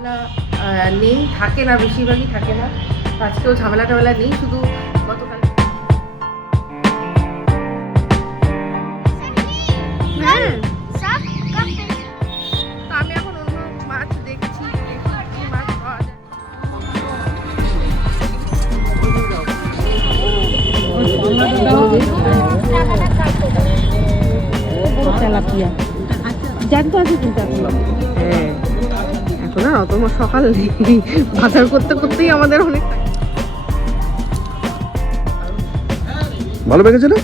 ঝামেলা নেই, থাকে না, বেশিরভাগই থাকে না। আজকেও ঝামেলা টামেলা নেই, শুধু গতকাল আমি এখন অন্য মাছ দেখছি, কি মাছ পাওয়া যায়। তেলাপিয়া জ্যান্ত আছে কিন্তু হ্যাঁ, এখন আর অত সকাল বাজার করতে করতেই আমাদের অনেক ভালো লেগেছে না?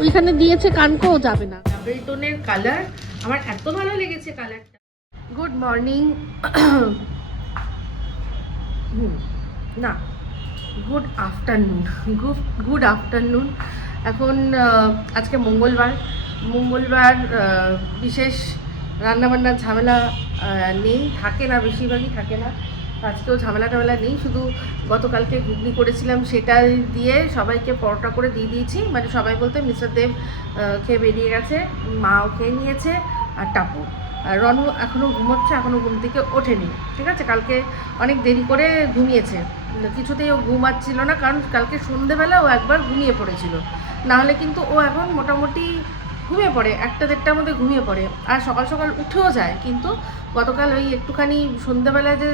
ওইখানে দিয়েছে কানকো যাবে না। ডাবল টোনের কালার আমার এত ভালো লেগেছে কালারটা। গুড মর্নিং, না গুড আফটারনুন, গুড আফটারনুন। এখন আজকে মঙ্গলবার বিশেষ রান্নাবান্নার ঝামেলা নেই, থাকে না, বেশিরভাগই থাকে না। আজকেও ঝামেলা টামেলা নেই, শুধু গতকালকে ঘুগনি করেছিলাম সেটা দিয়ে সবাইকে পরোটা করে দিয়ে দিয়েছি। মানে সবাই বলতে মিস্টার দেব খেয়ে বেরিয়ে গেছে, মাও খেয়ে নিয়েছে, আর টাপু আর রনু এখনও ঘুমোচ্ছে, এখনও ঘুম থেকে ওঠেনি। ঠিক আছে, কালকে অনেক দেরি করে ঘুমিয়েছে, কিছুতেই ও ঘুমাচ্ছিল না, কারণ কালকে সন্ধেবেলা ও একবার ঘুমিয়ে পড়েছিল, নাহলে কিন্তু ও এখন মোটামুটি ঘুমিয়ে পড়ে, 1-1:30টার মধ্যে ঘুমিয়ে পড়ে, আর সকাল সকাল উঠেও যায়। কিন্তু গতকাল ওই একটুখানি সন্ধেবেলায় যে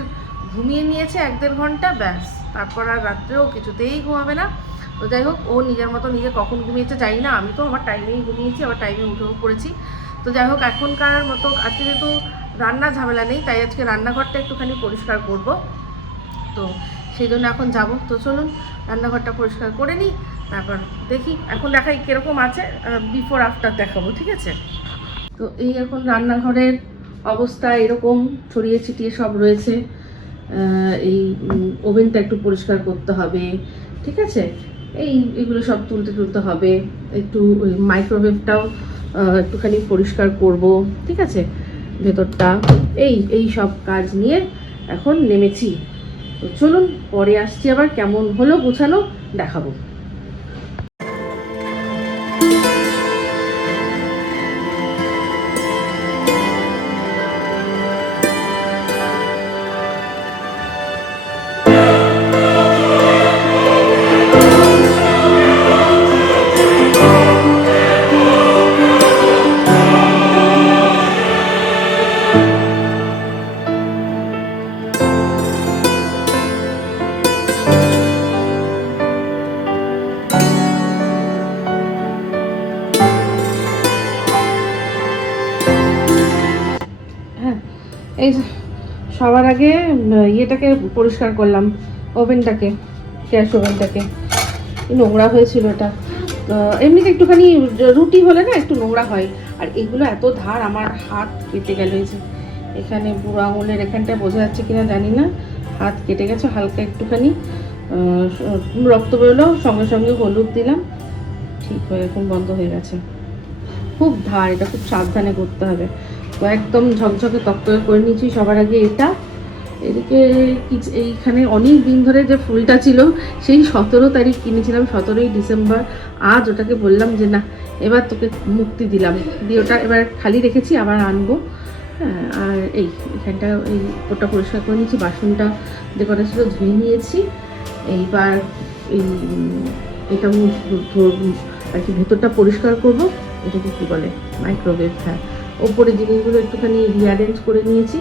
ঘুমিয়ে নিয়েছে 1-1.5 ঘন্টা, ব্যাস, তারপর আর রাত্রেও কিছুতেই ঘুমাবে না। তো যাই হোক, ও নিজের মতো নিজে কখন ঘুমিয়েছে জানি না, আমি তো আমার টাইমেই ঘুমিয়েছি, আবার টাইমে উঠেও পড়েছি। তো যাই হোক, এখনকার মতো আজকে যেহেতু রান্না ঝামেলা নেই, তাই আজকে রান্নাঘরটা একটুখানি পরিষ্কার করব, তো সেই জন্য এখন যাব। তো চলুন রান্নাঘরটা পরিষ্কার করে নিই, তারপর দেখি, এখন দেখাই কীরকম আছে, বিফোর আফটার দেখাবো, ঠিক আছে? তো এই এখন রান্নাঘরের অবস্থা এরকম, ছড়িয়ে ছিটিয়ে সব রয়েছে। এই ওভেনটা একটু পরিষ্কার করতে হবে, ঠিক আছে? এইগুলো সব তুলতে হবে, একটু ওই মাইক্রোওয়েভটাও একটুখানি পরিষ্কার করব, ঠিক আছে? ভেতরটা এই সব কাজ নিয়ে এখন নেমেছি। তো চলুন পরে আসছি, আবার কেমন হলো গোছানো দেখাবো। এই সবার আগে ইয়েটাকে পরিষ্কার করলাম, ওভেনটাকে, গ্যাস ওভেনটাকে, নোংরা হয়েছিল এটা। এমনিতে একটুখানি রুটি হলে না একটু নোংরা হয়, আর এগুলো এত ধার, আমার হাত কেটে গেল। এই যে এখানে বুড়ো আঙুলের এখানটায় বোঝা যাচ্ছে কিনা জানি না, হাত কেটে গেছে হালকা একটুখানি, রক্ত বেরোলো, সঙ্গে সঙ্গে হলুদ দিলাম, ঠিক হয়ে এখন বন্ধ হয়ে গেছে। খুব ধার, এটা খুব সাবধানে করতে হবে। তো একদম ঝকঝকে তক্তকে করে নিয়েছি সবার আগে এটা। এদিকে এইখানে অনেক দিন ধরে যে ফুলটা ছিল, সেই 17 তারিখ কিনেছিলাম, 17ই ডিসেম্বর। আজ ওটাকে বললাম যে না, এবার তোকে মুক্তি দিলাম, দিয়ে ওটা এবার খালি রেখেছি, আবার আনবো। হ্যাঁ, আর এখানটা এই ওটা পরিষ্কার করে নিয়েছি, বাসনটা যে কটা ছিল ধুয়ে নিয়েছি। এইবার এটা আর কি ভেতরটা পরিষ্কার করবো। এটাকে কী বলে, মাইক্রোওয়েভ। হ্যাঁ, ওপরের জিনিসগুলো একটুখানি রিঅ্যারেঞ্জ করে নিয়েছি,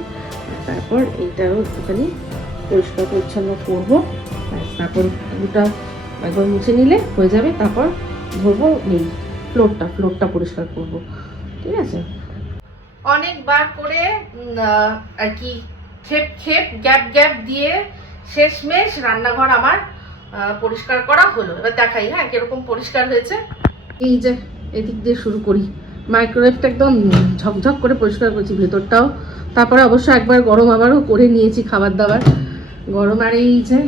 তারপর এইটাও একটুখানি পরিষ্কার পরিচ্ছন্ন করবো। তারপর পুরোটা একবার মুছে নিলে হয়ে যাবে। তারপর ধরবো এই ফ্লোরটা পরিষ্কার করব, ঠিক আছে? অনেকবার করে আর কি খেপ গ্যাপ দিয়ে শেষমেশ রান্নাঘর আমার পরিষ্কার করা হলো। এবার দেখাই, হ্যাঁ, কিরকম পরিষ্কার হয়েছে। এই যে এদিক দিয়ে শুরু করি, মাইক্রোওয়েভটা একদম ঝকঝক করে পরিষ্কার করছি, ভেতরটাও। তারপরে অবশ্য একবার গরম আবারও করে নিয়েছি, খাবার দাবার গরম। আর এই যে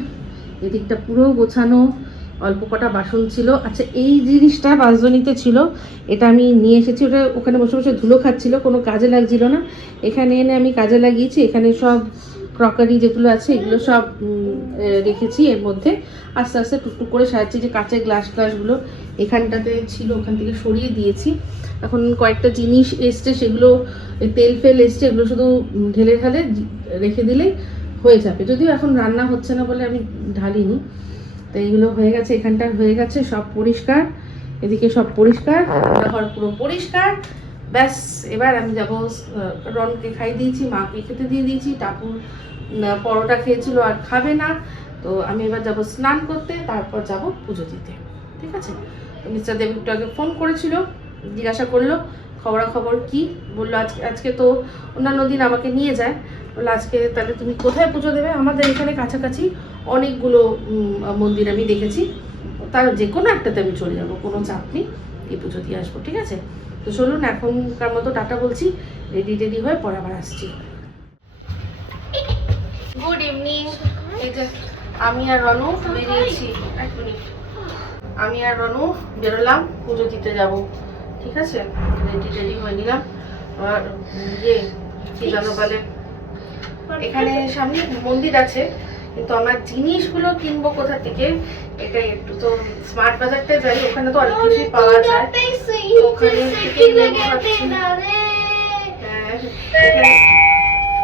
এদিকটা পুরো গোছানো, অল্প কটা বাসন ছিল। আচ্ছা, এই জিনিসটা বাঁশজনিতে ছিল, এটা আমি নিয়ে এসেছি। ওটা ওখানে বসে বসে ধুলো খাচ্ছিল, কোনো কাজে লাগছিল না, এখানে এনে আমি কাজে লাগিয়েছি। এখানে সব ক্রকারি যেগুলো আছে এগুলো সব রেখেছি এর মধ্যে। আস্তে আস্তে টুকটুক করে সাজাচ্ছি। যে কাঁচের গ্লাসগুলো এখানটাতে ছিল, ওখান থেকে সরিয়ে দিয়েছি। এখন কয়েকটা জিনিস এসছে, সেগুলো তেল ফেল এসছে, এগুলো শুধু ঢেলে ঢালে রেখে দিলেই হয়ে যাবে। যদিও এখন রান্না হচ্ছে না বলে আমি ঢালিনি। তো এইগুলো হয়ে গেছে, এখানটা হয়ে গেছে সব পরিষ্কার, এদিকে সব পরিষ্কার, ঘর পুরো পরিষ্কার। ব্যাস এবার আমি যাবো। রনকে খাইয়ে দিয়েছি, মাকে খেতে দিয়ে দিয়েছি, টাপুর পরোটা খেয়েছিল আর খাবে না। তো আমি এবার যাব স্নান করতে, তারপর যাব পুজো দিতে। ঠিক আছে? মিস্টার দেব একটু আগে ফোন করেছিল, জিজ্ঞাসা করলো খবরাখবর কি। বললো আজকে তো অন্যান্য দিন আমাকে নিয়ে যায়, বললো আজকে তাহলে তুমি কোথায় পুজো দেবে? আমাদের এখানে কাছাকাছি অনেকগুলো মন্দির আমি দেখেছি, তার যে কোনো একটাতে আমি চলে যাবো, কোনো চাপ নেই, এই পুজো দিয়ে আসবো। ঠিক আছে? তো চলুন এখনকার মতো টাটা বলছি, রেডি হয়ে পরে আবার আসছি। Good evening. এই যে আমি আর রনু বেরিয়েছি। এক মিনিট, আমি আর রনু বেরোলাম পুজো দিতে যাব। ঠিক আছে? রেডি হয়ে নিলাম। আর ইয়ে কি জানো বলে, এখানে সামনে মন্দির আছে, কিন্তু আমার জিনিসগুলো কিনবো কোথা থেকে, এটাই একটু। তো স্মার্ট বাজারটা যাই, ওখানে তো অনেক কিছুই পাওয়া যায়, ওখানে থেকে নেবো ভাবছি। হ্যাঁ,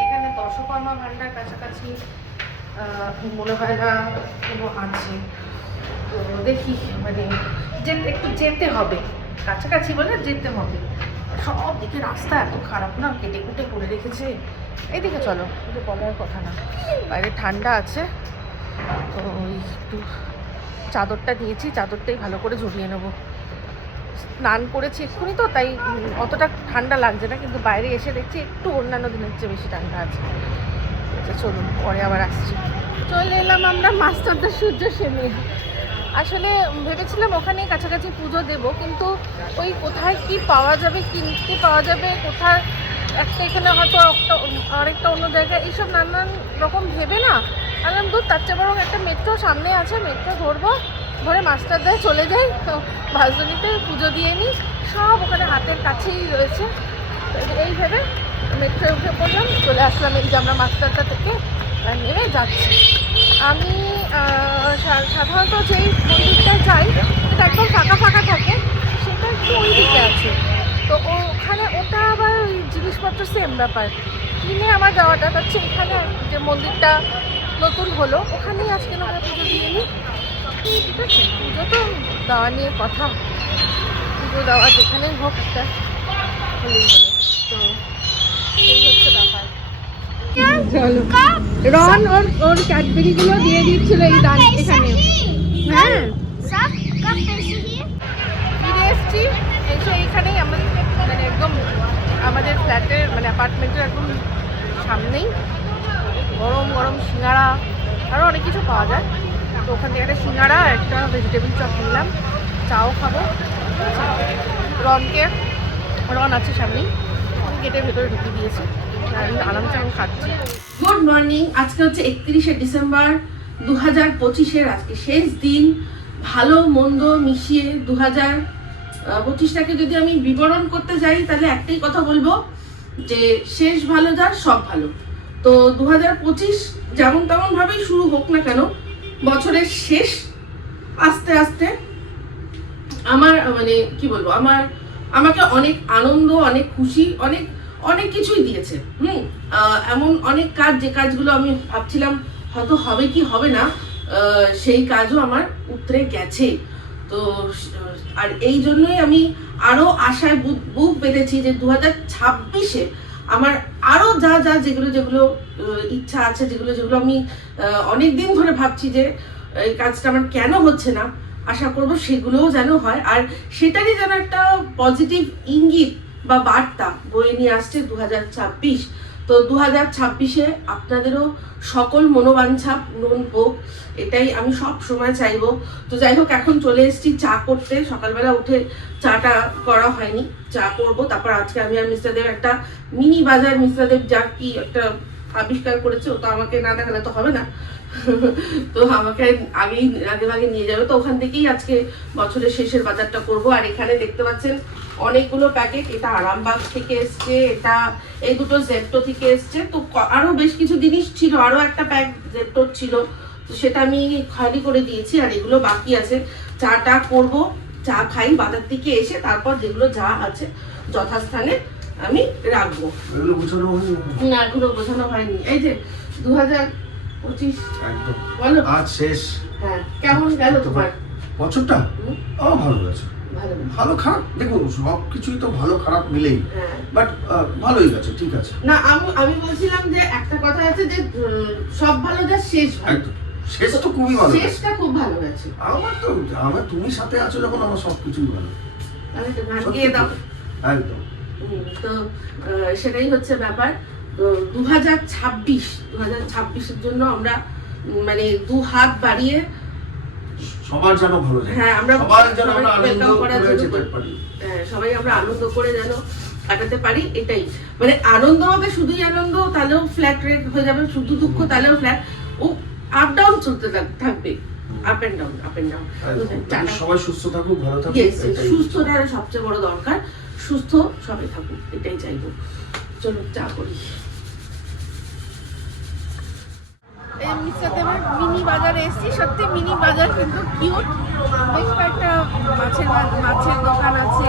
এখানে দশকর্মা ভান্ডার কাছাকাছি মনে হয় না কোনো আছে। তো দেখি, মানে একটু যেতে হবে, কাছাকাছি বলে যেতে হবে। সব দিকে রাস্তা এত খারাপ না, কেটে কুটে করে রেখেছে। এইদিকে চলো, কিন্তু বলার কথা না, বাইরে ঠান্ডা আছে। তো ওই একটু চাদরটা নিয়েছি, চাদরটাই ভালো করে ঝরিয়ে নেবো। স্নান করেছি এক্ষুনি তো, তাই অতটা ঠান্ডা লাগছে না, কিন্তু বাইরে এসে দেখছি একটু অন্যান্য দিনের চেয়ে বেশি ঠান্ডা আছে। চলুন পরে আবার আসছি। চলে এলাম আমরা মাস্টারদা সূর্য সেনে। আসলে ভেবেছিলাম ওখানেই কাছাকাছি পুজো দেব, কিন্তু ওই কোথায় কি পাওয়া যাবে, কিনতে পাওয়া যাবে কোথায়, একটা এখানে হয়তো আরেকটা অন্য জায়গায়, এইসব নানান রকম ভেবে না আলাম দূর, তার চেয়ে বরং একটা মেট্রো সামনে আছে, মেট্রো ধরবো, ধরে মাস্টারদায় চলে যাই, তো ভাজনীতে পুজো দিয়ে নিই, সব ওখানে হাতের কাছেই রয়েছে। এই ভেবে মেট্রো উঠে পড়লাম, চলে আসলাম এই যে আমরা মাস্টারদা থেকে নেমে যাচ্ছি। আমি সাধারণত যেই মন্দিরটায় যাই সেটা একদম ফাঁকা থাকে, সেটা একটু ওই দিকে আছে। তো ওখানে ওটা আবার ওই জিনিসপত্র সেম ব্যাপার, কিনে আমার যাওয়াটা হচ্ছে এখানে যে মন্দিরটা নতুন হলো, ওখানেই আজকে না হয় পুজো দিয়ে নিই। ঠিক আছে? পুজো তো দেওয়া নিয়ে কথা, পুজো দেওয়া যেখানেই হোক একটা হলেই হলো। তো এই হচ্ছে ব্যাপার। চলো, রন ওর ক্যাডবেরিগুলো দিয়ে দিচ্ছিল এই দান এখানে। হ্যাঁ, ফিরে এসছি, এসে এইখানেই আমাদের মানে একদম আমাদের ফ্ল্যাটের মানে অ্যাপার্টমেন্টের একদম সামনেই গরম গরম সিঙ্গাড়া, আরও অনেক কিছু পাওয়া যায়। তো ওখান থেকে একটা সিঙ্গাড়া, একটা ভেজিটেবিল চপ নিলাম, চাও খাবো। রন আছে সামনেই, গেটের ভেতরে ঢুকিয়ে দিয়েছি, আরামসে আমি খাচ্ছি। Good morning. আজকে হচ্ছে 31শে ডিসেম্বর 2025-এর আজকে শেষ দিন। ভালো মন্দ মিশিয়ে 2025টাকে যদি আমি বিবরণ করতে যাই, তাহলে একটাই কথা বলবো যে শেষ ভালো যার সব ভালো। তো 2025 যেমন তেমন ভাবেই শুরু হোক না কেন, বছরের শেষ আস্তে আস্তে আমার মানে কি বলবো, আমাকে অনেক আনন্দ, অনেক খুশি, অনেক কিছুই দিয়েছে। এমন অনেক কাজ, যে কাজগুলো আমি ভাবছিলাম হয়তো হবে কি হবে না, সেই কাজও আমার উতরে গেছে। তো আর এই জন্যই আমি আরো আশায় বুক বেঁধেছি যে 2026-এ আমার আরো যা যেগুলো ইচ্ছা আছে, যেগুলো আমি অনেক দিন ধরে ভাবছি যে এই কাজটা আমার কেন হচ্ছে না, আশা করব সেগুলোও যেন হয়। আর সেটারই যেন একটা পজিটিভ ইঙ্গিত বা বার্তা বয়ে নিয়ে আসছে 2026। তো 2026-এ আপনাদেরও সকল মনোবাঞ্ছা পূরণ হোক, এটাই আমি সব সময় চাইবো। তো যাই হোক, এখন চলে এসেছি চা করতে। সকালবেলা উঠে চাটা করা হয়নি, চা করবো। তারপর আজকে আমি আর মিস্টার দেব একটা মিনি বাজার, মিস্টার দেব যা কি একটা আবিষ্কার করেছে, ও তো আমাকে না দেখালে তো হবে না। তো আমাকে আগে নিয়ে যাবে, তো ওখান থেকেই আজকে বছরের শেষের বাজারটা করব। আর এখানে দেখতে পাচ্ছেন অনেকগুলো প্যাকেট, এটা আরামবাগ থেকে এসছে, এটা এই দুটো জেপ্টো থেকে এসছে। তো আরো বেশ কিছু জিনিস ছিল, আরো একটা প্যাক জেপ্টোর ছিল, তো সেটা আমি খালি করে দিয়েছি। আর এগুলো বাকি আছে, চাটা করব, চা খাই বাজার থেকে এসে, তারপর যেগুলো যা আছে যথাস্থানে আমি রাখবো। না এগুলো বোঝানো হয়নি। এই যে 2025 বলো আজ শেষ। হ্যাঁ, কেমন গেল তোমার বছরটা? ভালো গেছে। ভালো খারাপ দেখুন, সব কিছুই তো ভালো খারাপ মিলেই, বাট ভালোই গেছে, ঠিক আছে। না আমি বলছিলাম যে একটা কথা আছে যে সব ভালো যা শেষ ভালো। একদম, শেষ তো খুবই ভালো, শেষটা খুব ভালো গেছে। আমার তুমি সাথে আছো যখন, আমার সবকিছুই ভালো। তাহলে তো ভাগিয়ে দাও। একদম। তো সেটাই হচ্ছে ব্যাপার। 2026-এর জন্য আমরা মানে দু হাত বাড়িয়ে সবার যেন ভালো যায়। হ্যাঁ, আমরা সবার যেন আমরা আনন্দ করে যেতে পারি। হ্যাঁ, সবাই আমরা আনন্দ করে যেন কাটাতে পারি, এটাই। মানে আনন্দ হবে, শুধুই আনন্দ তাহলেও ফ্ল্যাট রেট হয়ে যাবে, শুধু দুঃখ তাহলেও ফ্ল্যাট। ও আপ ডাউন চলতে থাকবে, up and down, up and down. সবাই সুস্থ থাকুক, ভালো থাকুক। সুস্থটা সবচেয়ে বড় দরকার, সুস্থ সবাই থাকুক, এটাই চাইবো। চলো চা করি। মিনি বাজারে এসেছি, সত্যি মিনি বাজার কিন্তু কিউট। বেশ কয়েকটা মাছের দোকান আছে।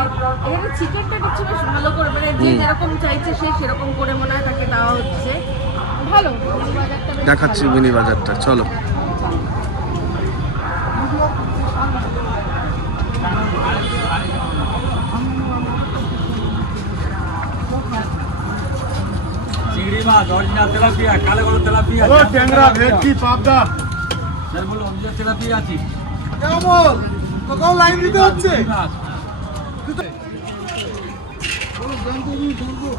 এখানে চিকেনটা দেখছি বেশ ভালো করে, মানে যে যেরকম চাইছে সে সেরকম করে মনে হয় তাকে দেওয়া হচ্ছে। ভালো মিনি বাজারটা, দেখাচ্ছি মিনি বাজারটা, চলো। চিংড়ি মাছ, অরিজিনাল তেলাপিয়া, কালো কালো তেলাপিয়া, ও ট্যাংরা, ভেটকি, পাবদা। স্যার বলো অরিজিনাল তেলাপিয়া আছে। কেমন কখন লাইন দিতে হচ্ছে?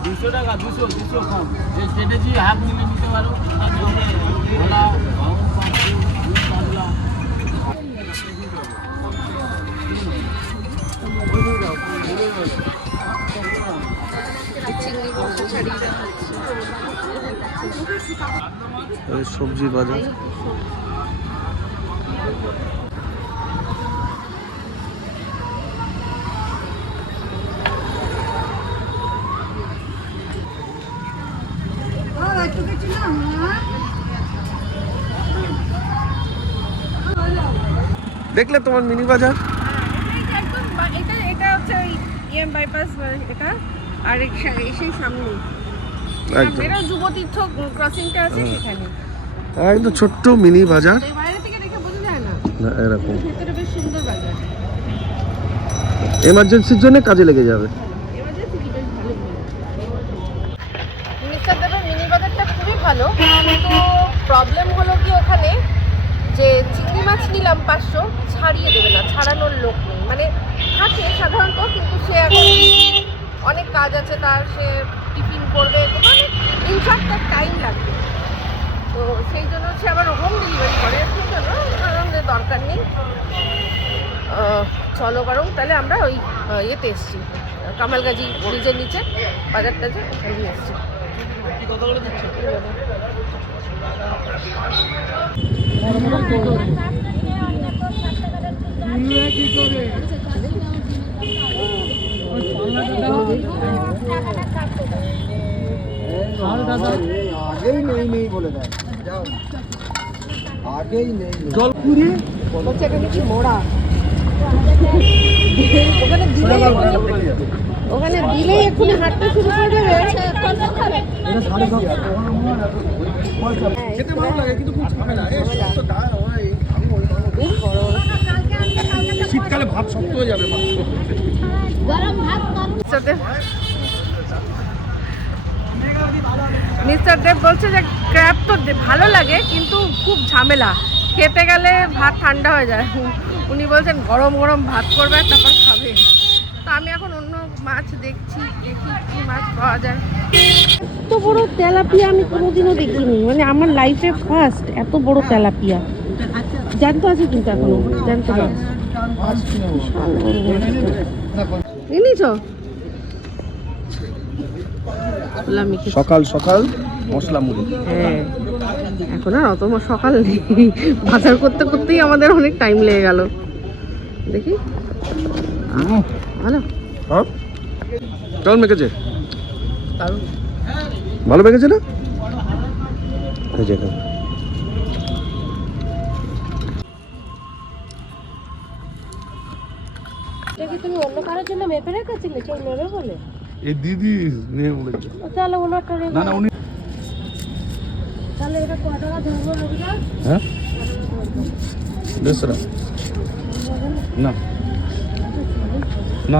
200 টাকা, 200 কম। যে স্ট্র্যাটেজি হাত নিলে নিতে পারো। ভোলা, পাগলা। সবজি বাজার। দেখলে তোমার মিনি বাজার? এটা হচ্ছে ওই ইএম বাইপাস, এটা আর সেই সামনে একদম এটা যুবতীর্থ ক্রসিংটা আছে সেখানে। একদম ছোট্ট মিনি বাজার, বাইরে থেকে দেখে বোঝা যায় না, এরকম ভিতরে বেশ সুন্দর বাজার। এমার্জেন্সির জন্য কাজে লেগে যাবে। মিস্টার দেবের মিনি বাজারটা খুবই ভালো, কিন্তু প্রবলেম হলো কি ওখানে যে চিংড়ি মাছ নিলাম 500, ছাড়িয়ে দেবে না, ছাড়ানোর লোক নেই। মানে থাকে সাধারণত, কিন্তু সে এখন অনেক কাজ আছে তার, সে টিফিন করবে, তো মানে ইনফ্যাক্ট তার টাইম লাগবে। তো সেই জন্য সে আবার হোম ডেলিভারি করে, সেই জন্য আনন্দের দরকার নেই। চলো বরং তাহলে আমরা ওই ইয়েতে এসেছি, কামালগাজি ব্রিজের নিচে বাজারটা যে ওখানে এসেছি। আগেই নেই বলে দেয়, আগেই নেই। জলপুরি হচ্ছে এটা কিছু মোড়া, ওখানে দিলেই এক্ষুনি হাঁটতে শুরু করে দেবে। খেতে ভালো লাগে, কিন্তু খুব ঝামেলা। শীতকালে ভাত শক্ত হয়ে যাবে। মিস্টার দেব বলছে যে ক্র্যাব তো ভালো লাগে, কিন্তু খুব ঝামেলা, খেতে গেলে ভাত ঠান্ডা হয়ে যায়। উনি বলছেন গরম গরম ভাত করবে তারপর খাবে। তো আমি এখন অন্য মাছ দেখছি, দেখি কি মাছ পাওয়া যায়। এত বড় তেলাপিয়া আমি কোনোদিনও দেখিনি, মানে আমার লাইফে ফার্স্ট এত বড় তেলাপিয়া। জ্যান্ত আছে কিন্তু এখনো, জ্যান্ত মাছ। নিয়েছ? সকাল সকাল মশলা মুড়ি। হ্যাঁ এখন আর অত সকাল নেই, বাজার করতে করতেই আমাদের অনেক টাইম লেগে গেল। দেখি ভালো কেমন মেখেছে? ভালো মেখেছে না? এই যে তুমি অন্য কারোর জন্য মেপে রেখেছিলে কেউ নেবে বলে? এই দিদি নিয়ে বলেছে। তাহলে ওনারটা রেখে না না উনি তাহলে এটা কত টাকা ধরবো রবিদা? হ্যাঁ 150 টাকা না না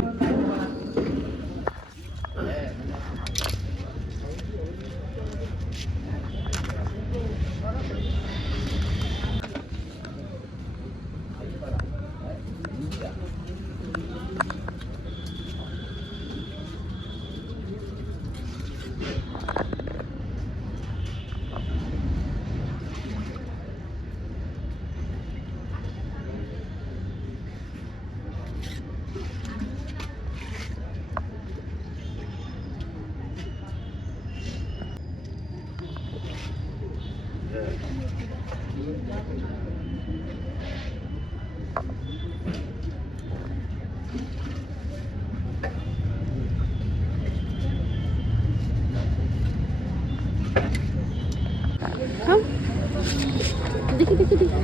দেখি দেখি দেখি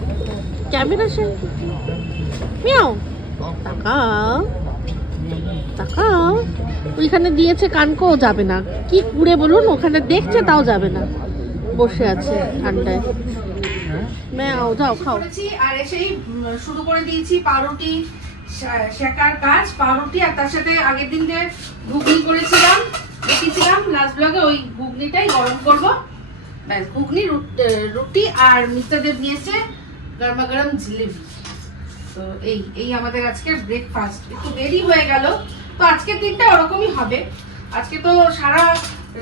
ক্যামেরা সে মিয়াও তাকাও তাকাও। ওইখানে দিয়েছে কানকোও যাবে না, কি কুড়ে বলুন, ওখানে দেখছে তাও যাবে না, বসে আছে ঠান্ডায়। মিয়াও যাও খাও। আর এসেই শুরু করে দিয়েছি পাউরুটি শেখার কাজ। পাউরুটি আর তার সাথে আগের দিন যে ঘুগনি করেছিলাম দেখিয়েছিলাম লাস্ট ব্লগে, ওই ঘুগনিটাই গরম করবো। ব্যাস ঘুগনি রুটি আর মিস্টার দেব নিয়েছে গরমা গরম জিলিপি। তো এই আমাদের আজকের ব্রেকফাস্ট। একটু দেরি হয়ে গেল, তো আজকের দিনটা ওরকমই হবে। আজকে তো সারা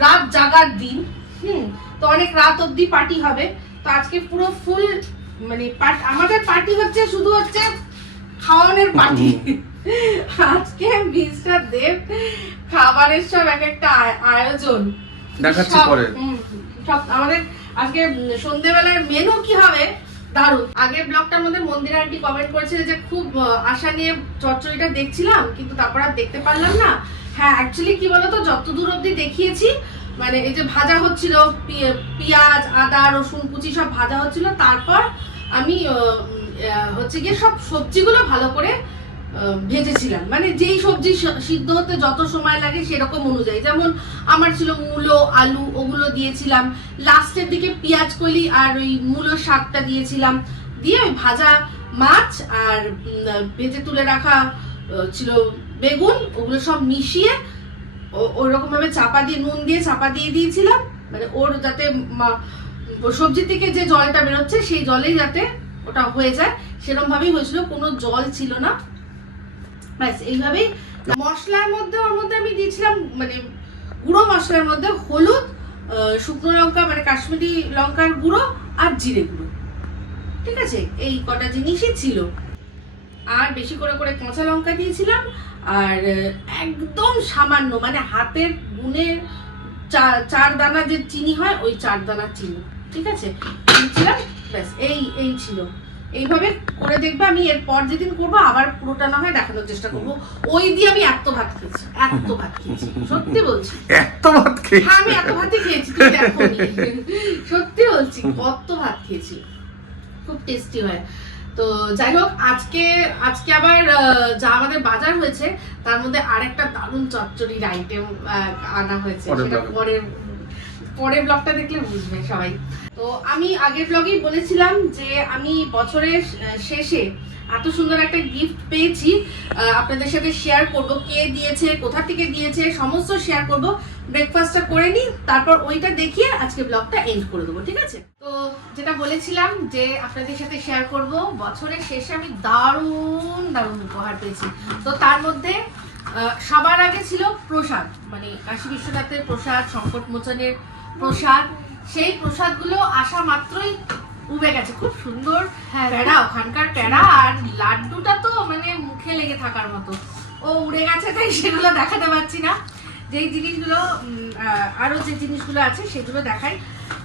রাত জাগার দিন, তো অনেক রাত অবধি পার্টি হবে। তো আজকে পুরো ফুল মানে আমাদের পার্টি হচ্ছে শুধু হচ্ছে খাওয়ানোর পার্টি। আজকে মিস্টার দেব খাবারের সব এক একটা আয়োজন দেখাচ্ছি পরে। সব আমাদের আজকে সন্ধ্যেবেলার মেনু কি হবে দারুণ। আগের ব্লগটার মধ্যে মন্দিরা আন্টি কমেন্ট করেছিল যে খুব আশা নিয়ে চচ্চড়িটা দেখছিলাম কিন্তু তারপর আর দেখতে পারলাম না। হ্যাঁ অ্যাকচুয়ালি কি বলতো, যতদূর অবধি দেখিয়েছি মানে এই যে ভাজা হচ্ছিল, পেঁয়াজ আদা রসুন কুচি সব ভাজা হচ্ছিল, তারপর আমি হচ্ছে গিয়ে সব সবজিগুলো ভালো করে ভেজেছিলাম। মানে যেই সবজি সিদ্ধ হতে যত সময় লাগে সেরকম অনুযায়ী, যেমন আমার ছিল মূলো আলু, ওগুলো দিয়েছিলাম। লাস্টের দিকে পেঁয়াজ কলি আর ওই মূলো শাকটা দিয়েছিলাম, দিয়ে ওই ভাজা মাছ আর ভেজে তুলে রাখা ছিল বেগুন, ওগুলো সব মিশিয়ে ওরকম ভাবে চাপা দিয়ে নুন দিয়ে চাপা দিয়ে দিয়েছিলাম। মানে ওর যাতে সবজি থেকে যে জলটা বেরোচ্ছে সেই জলেই যাতে ওটা হয়ে যায়, সেরকম ভাবেই হয়েছিল, কোনো জল ছিল না। ব্যাস এইভাবেই। মশলার মধ্যে ওর মধ্যে আমি দিয়েছিলাম মানে গুঁড়ো মশলার মধ্যে হলুদ, শুকনো লঙ্কা মানে কাশ্মীরি লঙ্কার গুঁড়ো আর জিরে গুঁড়ো, ঠিক আছে, এই কটা জিনিসই ছিল। আর বেশি করে করে কাঁচা লঙ্কা দিয়েছিলাম, আর একদম সামান্য মানে হাতের গুণের 4 দানা যে চিনি হয় ওই 4 দানা চিনি, ঠিক আছে, দিয়েছিলাম। ব্যাস এই ছিল। এইভাবে করে দেখবে, আমি এরপর যেদিন করবো আবার পুরোটা না হয় দেখানোর চেষ্টা করবো। ওই দিয়ে আমি এত ভাত খেয়েছি, এত ভাত খেয়েছি, সত্যি বলছি। এত ভাত খেয়েছি? হ্যাঁ আমি এত ভাতই খেয়েছি, তুমি দেখোনি। সত্যি বলছি, কত ভাত খেয়েছি, খুব টেস্টি হয়। তো যাই হোক, আজকে আবার যা আমাদের বাজার হয়েছে তার মধ্যে আরেকটা দারুণ চচ্চড়ির আইটেম আনা হয়েছে, সেটা পরের ব্লগটা দেখলে বুঝবে সবাই। তো আমি আগের ব্লগেই বলেছিলাম যে আমি বছরের শেষে এত সুন্দর একটা গিফট পেয়েছি, আপনাদের সাথে শেয়ার করব, কে দিয়েছে কোথা থেকে দিয়েছে সমস্ত শেয়ার করব। ব্রেকফাস্টটা করে নিই, তারপর ওইটা দেখিয়ে আজকে ব্লগটা এন্ড করে দেবো, ঠিক আছে। তো যেটা বলেছিলাম যে আপনাদের সাথে শেয়ার করব, বছরের শেষে আমি দারুণ দারুণ উপহার পেয়েছি। তো তার মধ্যে সবার আগে ছিল প্রসাদ, মানে কাশী বিশ্বনাথের প্রসাদ, সংকট মোচনের প্রসাদ। সেই প্রসাদগুলো আসা মাত্রই উবে গেছে, খুব সুন্দর প্যাড়া, ওখানকার প্যাড়া আর লাড্ডুটা তো মানে মুখে লেগে থাকার মতো। ও উড়ে গেছে, তাই সেগুলো দেখাতে পারছি না। যেই জিনিসগুলো আরো যে জিনিসগুলো আছে সেগুলো দেখাই।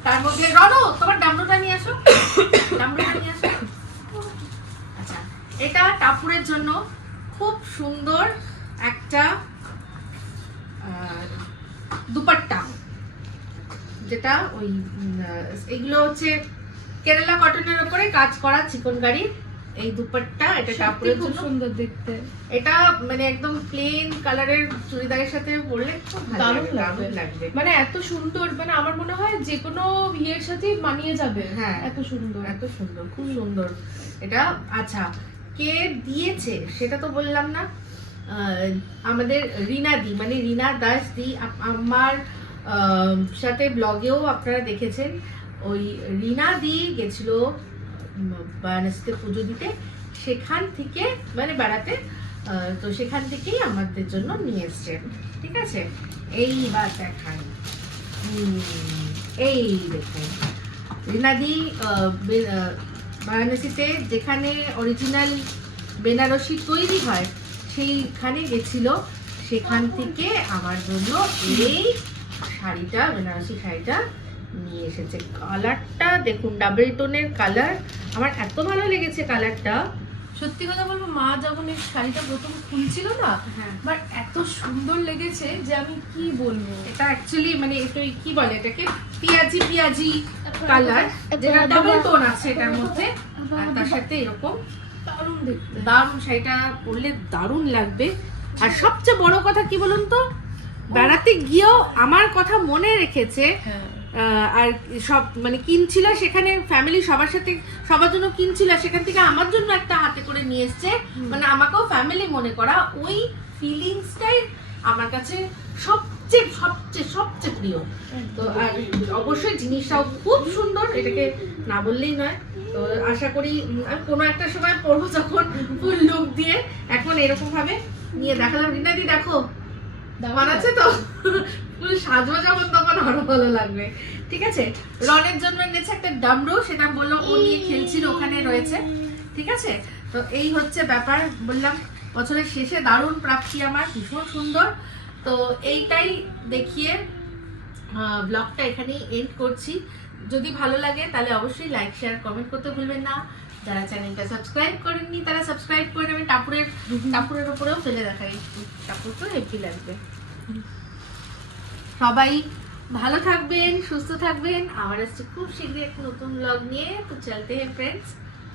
তার মধ্যে রনো তোমার ডামরুটা নিয়ে আসো, ডামরুটা নিয়ে আসো। আচ্ছা, এটা টাপুরের জন্য খুব সুন্দর একটা দুপাট্টা, যেটা ওই এগুলো হচ্ছে কেরালা কটনের উপরে কাজ করা চিকনকারি এই দুপাট্টা। এটা টাপুরের জন্য সুন্দর দেখতে। এটা মানে একদম প্লেন কালারের চুড়িদারের সাথে পরলে খুব দারুণ লাগবে। মানে এত সুন্দর, মানে আমার মনে হয় যে কোনো বিয়ের সাথে মানিয়ে যাবে। হ্যাঁ, এত সুন্দর, এত সুন্দর, খুব সুন্দর এটা। আচ্ছা, কে দিয়েছে সেটা তো বললাম না। আমাদের রিনা দি, মানে রিনা দাস দি, আমার সাথে ব্লগেও আপনারা দেখেছেন। ওই রিনা দি গেছিল বারাণসীতে পুজো দিতে, সেখান থেকে মানে বেড়াতে, তো সেখান থেকেই আমাদের জন্য নিয়ে এসছে। ঠিক আছে, এইবার দেখান, এই দেখুন রিনাদি বারাণসীতে যেখানে অরিজিনাল বেনারসি তৈরি হয় সেইখানে গেছিল, সেখান থেকে আমার জন্য এই শাড়িটা, বেনারসি শাড়িটা নিয়ে এসেছে। কালারটা দেখুন, ডাবল টোনের কালার, আমার এত ভালো লেগেছে কালারটা। সত্যি কথা বলবো, মা যখন এই শাড়িটা প্রথম খুলছিল না, হ্যাঁ, বাট এত সুন্দর লেগেছে যে আমি কি বলবো। এটা অ্যাকচুয়ালি মানে একটু কি বলে এটাকে, পিয়াজি পিয়াজি কালার, যেটা ডাবল টোন আছে এটার মধ্যে, আর তার সাথে এরকম দারুণ দেখতে। দারুণ, শাড়িটা পরলে দারুণ লাগবে। আর সবচেয়ে বড় কথা কি বলুন তো, বেড়াতে গিয়েও আমার কথা মনে রেখেছে। হ্যাঁ, আর সব মানে কিনছিল সেখানে, ফ্যামিলি সবার সাথে সবার জন্য কিনছিল, সেখান থেকে আমার জন্য একটা হাতে করে নিয়ে এসছে। মানে আমাকেও ফ্যামিলি মনে করা, ওই ফিলিংসটাই আমার কাছে সবচেয়ে সবচেয়ে সবচেয়ে প্রিয়। তো আর অবশ্যই জিনিসটাও খুব সুন্দর, এটাকে না বললেই নয়। তো আশা করি আমি কোনো একটা সময় পরবো যখন ফুল লুক দিয়ে। এখন এরকম ভাবে নিয়ে দেখালাম। রিনাদি দেখো বানাচ্ছে তো, ফুল সাজবো যখন তখন আরো ভালো লাগবে। ঠিক আছে, রনের জন্য এনেছে একটা ডামরু, সেটা বললো ও নিয়ে খেলছিল, ওখানে রয়েছে। ঠিক আছে, তো এই হচ্ছে ব্যাপার। বললাম বছরের শেষে দারুণ প্রাপ্তি আমার, ভীষণ সুন্দর। তো এইটাই দেখিয়ে ব্লগটা এখানেই এন্ড করছি। যদি ভালো লাগে তাহলে অবশ্যই লাইক শেয়ার কমেন্ট করতে ভুলবেন না। যারা চ্যানেলটা সাবস্ক্রাইব করেননি তারা সাবস্ক্রাইব করে নেবেন। টাপুরের উপরেও ফেলে দেখাই, টাপুর তো হেভি লাগবে। সবাই ভালো থাকবেন, সুস্থ থাকবেন। আমার আসছে খুব শীঘ্রই একটা নতুন ব্লগ নিয়ে। তো চলতে হ্যাঁ ফ্রেন্ডস,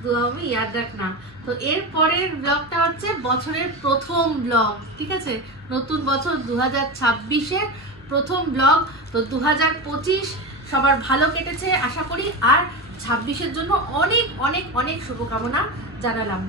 দুয়া মে ইয়াদ রাখনা। তো এর পরের ব্লগটা হচ্ছে বছরের প্রথম ব্লগ। ঠিক আছে, নতুন বছর 2026-এর প্রথম ব্লগ। তো 2025 সবার ভালো কেটেছে আশা করি, আর 26-এর জন্য অনেক অনেক অনেক শুভকামনা জানালাম।